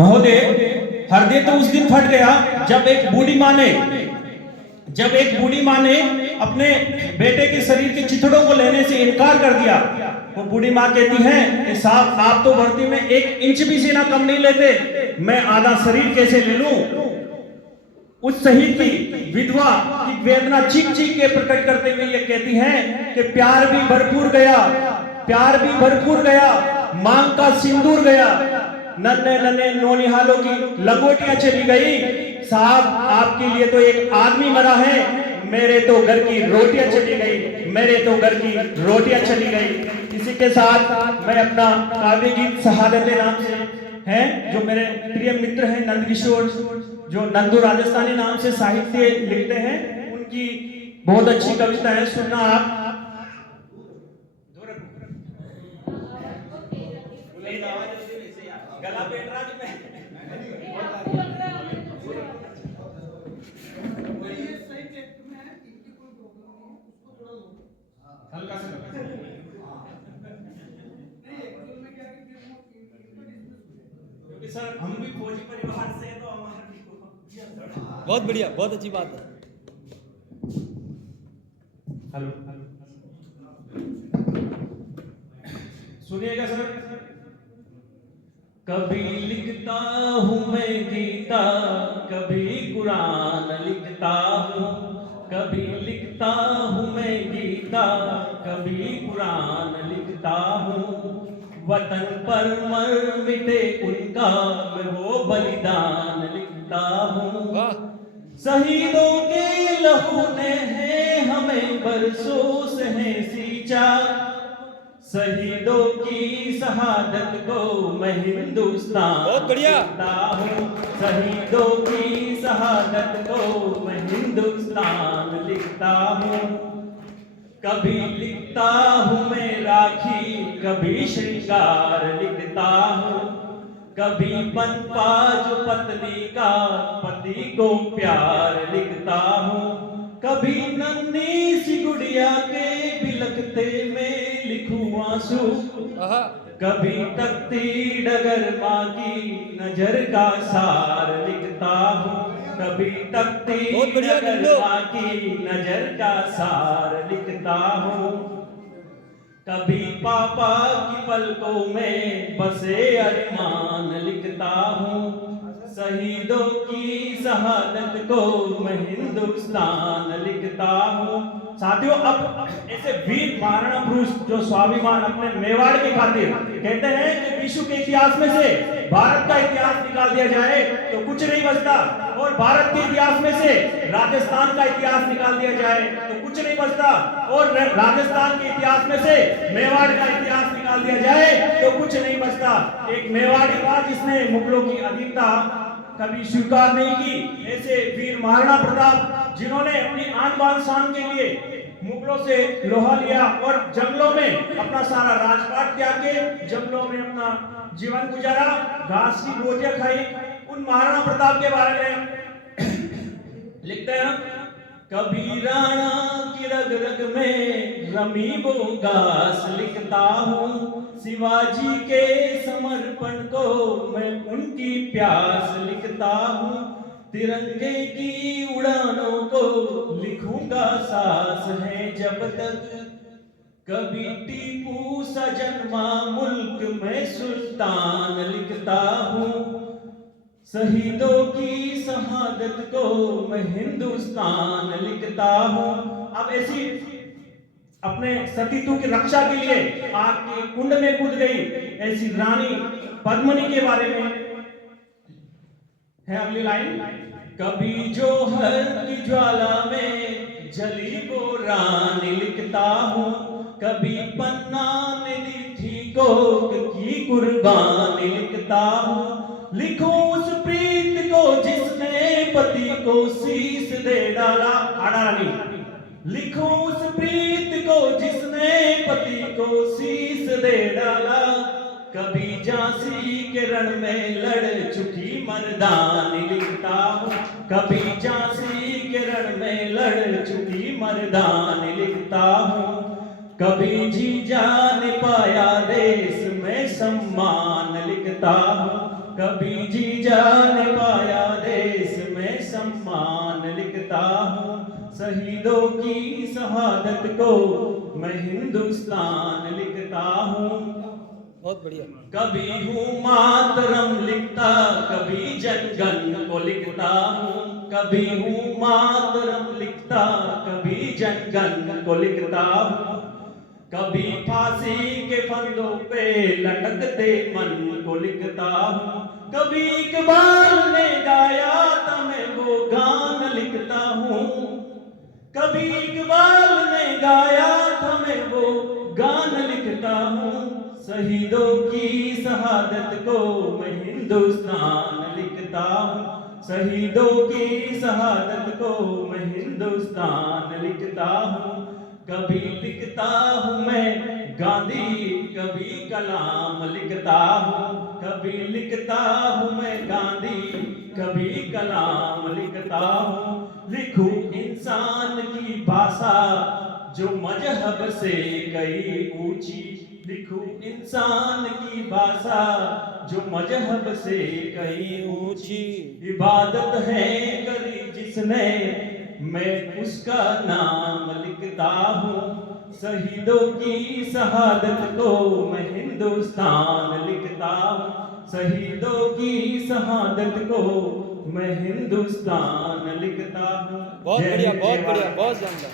महोदय, हृदय तो उस दिन फट गया जब एक बूढ़ी माँ ने अपने बेटे के शरीर के चिथड़ों को लेने से इनकार कर दिया। वो बूढ़ी माँ कहती है कि साहब आप तो भर्ती में 1 इंच भी सीना कम नहीं लेते, मैं आधा शरीर कैसे ले लूं। उस शहीद की विधवा की वेदना चीख चीख के प्रकट करते हुए ये कहती है कि प्यार भी भरपूर गया, मांग का सिंदूर गया, नन्हे नन्हे नौनिहालों की लंगोटियां चली गई। साहब आपके लिए तो एक आदमी मरा है, मेरे तो घर की रोटियां चली गई। इसी के साथ मैं अपना काव्य गीत शहादत नाम से है, जो मेरे प्रिय मित्र हैं नंदकिशोर, जो नंदू राजस्थानी नाम से साहित्य लिखते हैं, उनकी बहुत अच्छी कविता है, सुनना आप। गला पेट रहा हल्का से क्योंकि सर हम भी फौजी परिवार से हैं, तो हमारा बहुत बढ़िया, बहुत अच्छी बात है। हेलो सुनिएगा सर। कभी लिखता हूँ मैं गीता, कभी कुरान लिखता हूँ, कभी लिखता हूँ मैं गीता, कभी कुरान लिखता हूँ। वतन पर मर मिटे उनका मैं वो बलिदान लिखता हूँ। शहीदों के लहू ने है हमें बरसों से है सींचा, शहीदों की शहादत को मैं हिंदुस्तान लिखता हूँ। शहीदों की शहादत को मैं हिंदुस्तान लिखता हूँ। कभी लिखता हूँ मैं राखी, कभी श्रृंगार लिखता हूँ, कभी पनपाज पत्नी का पति को प्यार लिखता हूँ, कभी नन्ही सी गुड़िया के बिलखते में लिखूं आंसू, कभी तकती डगर माँ की नजर का सार लिखता हूँ, कभी तकती डगर माँ की नजर का सार लिखता हूँ। कभी पापा की पलकों में बसे अरमान लिखता हूँ। शहीदों की शहादत को मैं हिंदुस्तान लिखता हूँ। साथियों, अब ऐसे वीर महाराणा पुरुष जो स्वाभिमान अपने मेवाड़ की खातिर कहते हैं कि विश्व के इतिहास में से भारत का इतिहास निकाल दिया जाए तो कुछ नहीं बचता, और भारत के इतिहास में से राजस्थान का इतिहास निकाल दिया जाए तो कुछ नहीं बचता, और राजस्थान के इतिहास में से मेवाड़ का इतिहास निकाल दिया जाए तो कुछ नहीं बचता। एक मेवाड़ी था जिसने मुगलों की अधीनता कभी स्वीकार नहीं की। ऐसे वीर महाराणा प्रताप जिन्होंने अपनी आन बान शान के लिए मुगलों से लोहा लिया और जंगलों में अपना सारा राजपाट त्याग के जंगलों में अपना जीवन गुजारा, घास की रोटियां खाई, उन महाराणा प्रताप के बारे में लिखते हैं। कभी राणा की रग रग में रमी वो घास लिखता हूँ, शिवाजी के समर्पण को मैं उनकी प्यास लिखता हूँ, तिरंगे की उड़ानों को लिखूंगा सांस है जब तक, कभी टीपू सा जन्मा मुल्क में सुल्तान लिखता हूँ। शहीदों की शहादत को मैं हिंदुस्तान लिखता हूँ। अब ऐसी अपने सतीत्व की रक्षा के लिए आग के कुंड में कूद गई ऐसी रानी पद्मिनी के बारे में है अगली लाइन। कभी जोहर की ज्वाला में जली वो रानी लिखता हूँ, कभी पन्ना ने दी थी कोक की कुर्बानी लिखता हूँ। लिखूं उस प्रीत को जिसने पति को शीश दे डाला, लिखूं उस प्रीत को जिसने पति को शीश दे डाला, कभी झांसी के रण में लड़ चुकी मर्दानी लिखता हूँ, कभी झांसी के रण में लड़ चुकी मर्दानी लिखता हूँ। कभी जीजा ने पाया देश में सम्मान लिखता हूँ, कभी जी जान पाया देश में सम्मान लिखता हूँ, शहीदों की शहादत को मैं हिंदुस्तान लिखता हूँ। बहुत बढ़िया। कभी हूँ मातरम लिखता, कभी जनगण को लिखता हूँ, कभी हूँ मातरम लिखता, कभी जनगण को लिखता हूँ। कभी फांसी के फंदों पे लटकते मन को लिखता हूँ, कभी इकबाल ने गाया था मैं वो गान लिखता हूँ, कभी इकबाल ने गाया था मैं वो गान लिखता हूँ। शहीदों की शहादत को मैं हिंदुस्तान लिखता हूँ, शहीदों की शहादत को मैं हिंदुस्तान लिखता हूँ। कभी लिखता हूँ मैं गांधी, कभी कलाम लिखता हूँ, कभी लिखता हूँ मैं गांधी, कभी कलाम लिखता हूँ। लिखूं इंसान की भाषा जो मजहब से कई ऊंची, लिखूं इंसान की भाषा जो मजहब से कई ऊंची। इबादत है करी जिसने मैं उसका नाम लिखता हूँ, शहीदों की शहादत को मैं हिंदुस्तान लिखता हूँ, शहीदों की शहादत को मैं हिंदुस्तान लिखता हूँ। बहुत जय बढ़िया, हिंद, बहुत जय बढ़िया, भारत। बहुत शानदार।